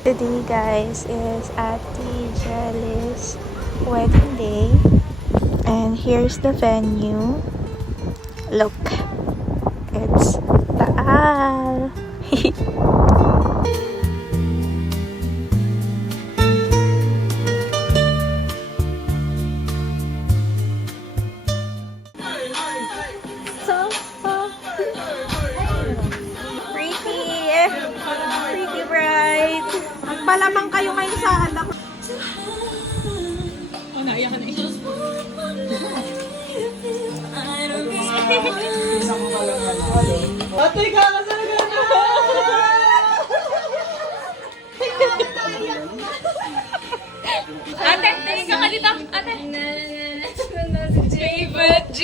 Today guys is Ate Jelly's wedding day and here's the venue. Look, it's Taal. So pretty bride. Magpalamang kayo ngayon sa anak. Oh, naiyak ka na eh. Ate, kakasal ka na! Ate, tingin ka dito. Ate. Favorite G.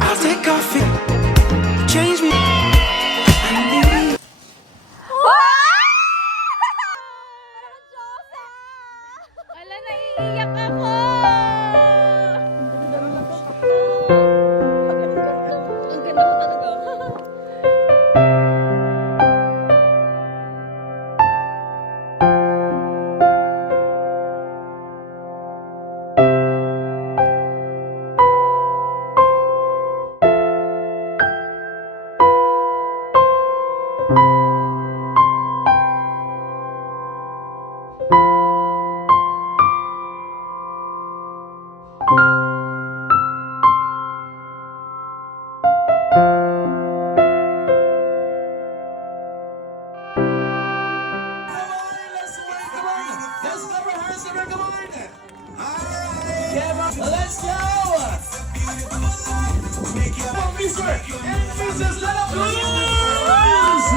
I'll take coffee, change me. Wala, naiiyak ako! Ang ganda mo talaga. Let's go! Mr. and Mrs. Lala Cruz!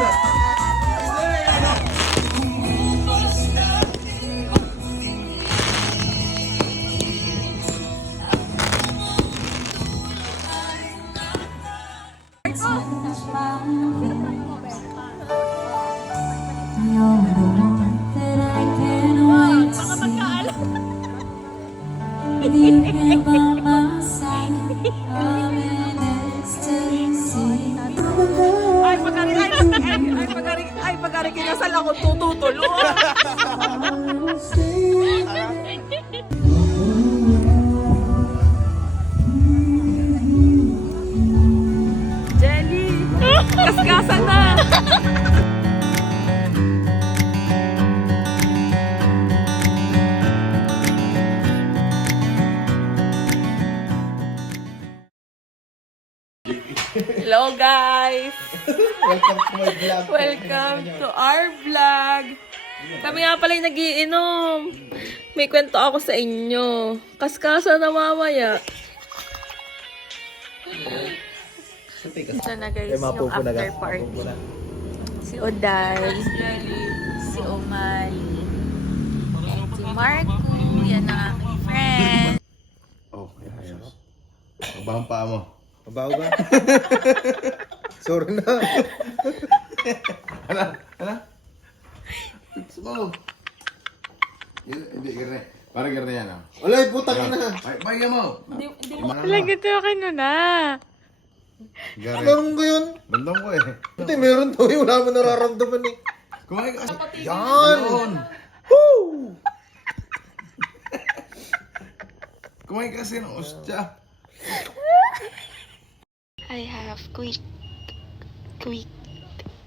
Ay, pagkari kinasal ako, tututulo. Jelly! Kaskasan na! Hello guys! Welcome to my vlog. Welcome to our vlog! Kami nga pala yung nagiinom. May kwento ako sa inyo. Kaskasa na mamaya. Ito na guys, yung after party. Si Oday, si Omari, si Marco, yan ang aking friend. Oh, ayos. Mabahang paa mo. Mabaho ba? Sorry na. Hala? Sumaw. Hindi, gano'n. Parang gano'n yan, ah. Walay, putang na. Bayan mo. Talaga ito akin na. Gare. Meron ko yun. Bandong ko eh. Hindi, meron to. Wala mo nararamdaman eh. Kumain ka kasi. Yan! Yun. Woo! Kumain ka kasi ng ostya. I have quick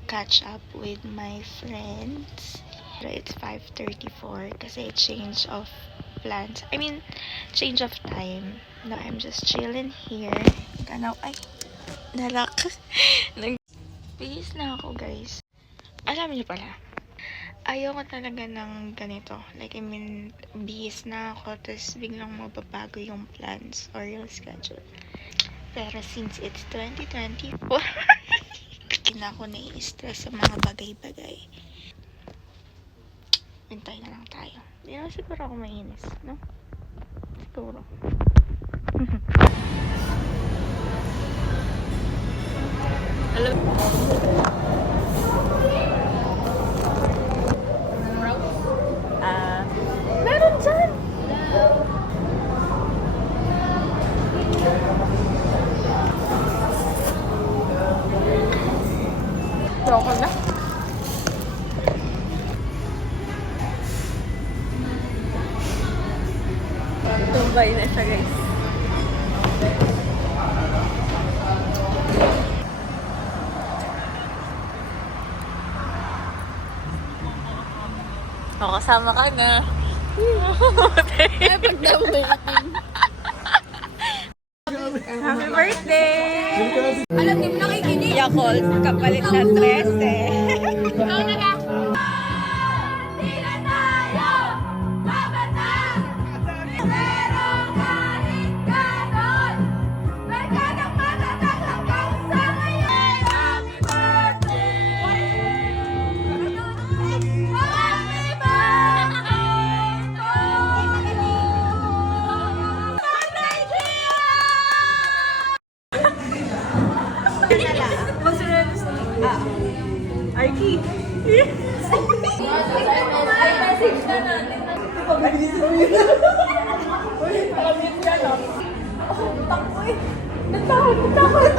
catch up with my friends. It's 5:34 kasi change of plans. I mean, change of time. Now I'm just chilling here. Ganaw, ay, nalak. Bihis na ako, guys. Alam niyo pala, ayoko talaga ng ganito. Like, I mean, bihis na ako, tapos biglang mababago yung plans or yung schedule. Pero since it's 2024, hindi na ako nai-stress sa mga bagay-bagay. Hintay na lang tayo. Hindi naman siguro ako mainis, no? Siguro. Meron dyan! Ayoko na. Bye na siya, guys. O, kasama ka na. Ay, pagdamay. Happy birthday! Alam niyo, nakikinig. Yakult, kapalit na 13. Ikaw na ka. Takot.